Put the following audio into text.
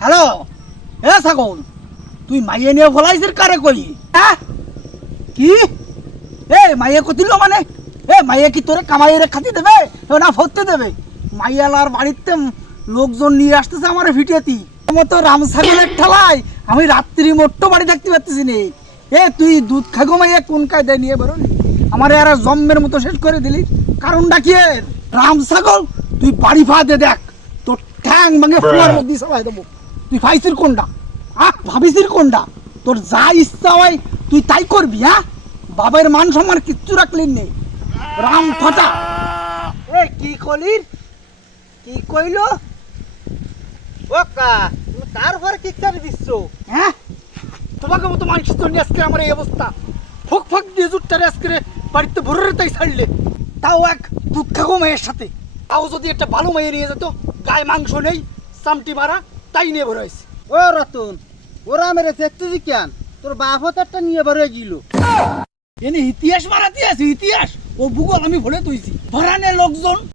Hello এ ছাগল, তুই মাইয়ে নিয়ে ফলাইছিস কারে কই? হ্যাঁ কি এ মাইয়ে কতিল মানে? এ মাইয়ে কি তোরে কামাইয়ের খাতি দেবে না ফতে দেবে? মাইয়ালার বাড়িতে লোকজন নিয়ে আসতেছে আমার ভিটেতি মতো রাম ছাগলের ঠেলায় আমি রাত্রি মোট্টো বাড়ি থাকতে পারতেছি নে। এ তুই দুধ খাগো মাইয়া কোন কায়দায় নিয়ে বেরোলি আমার আর জম্মের মতো শেষ করে দিলি। কারণটা কি রাম ছাগল? তুই বাড়ি ফাঁদে দেখ, তোর ঠ্যাং ভাঙে ফুয়ার মধ্যে সবাই দেবো। তুই ভাইসির কোনটা ভাবিসির কোনটা? তোর যা ইচ্ছা হয় তুই তাই করবি। হ্যাঁ বাবার মান সম্মান কিচ্ছু রাখলি নেই রাম ফাটা। এ কি কলির কি কইল? ও কা তুমি কার ঘরে কি করে দিচ্ছ? হ্যাঁ তোমাকে মতো মানুষের জন্য আজকে আমার এই অবস্থা। ফক ফক দিয়ে জুটটারে আজকে বাড়িতে ভরে তাই ছাড়লে, তাও এক দুধ খাগো মেয়ের সাথে। তাও যদি একটা ভালো মেয়ে নিয়ে যেত, গায়ে মাংস নেই, চামটি মারা, তাই নিয়ে ভরে হয়েছে। ও রতন, ওরা মেরে দেখতে কেন? তোর বাপ একটা নিয়ে বেরোয় গেল। এনে ইতিহাস মারাতে আছে ইতিহাস। ও ভূগোল আমি ভুলে তুইছি ভরানে লোকজন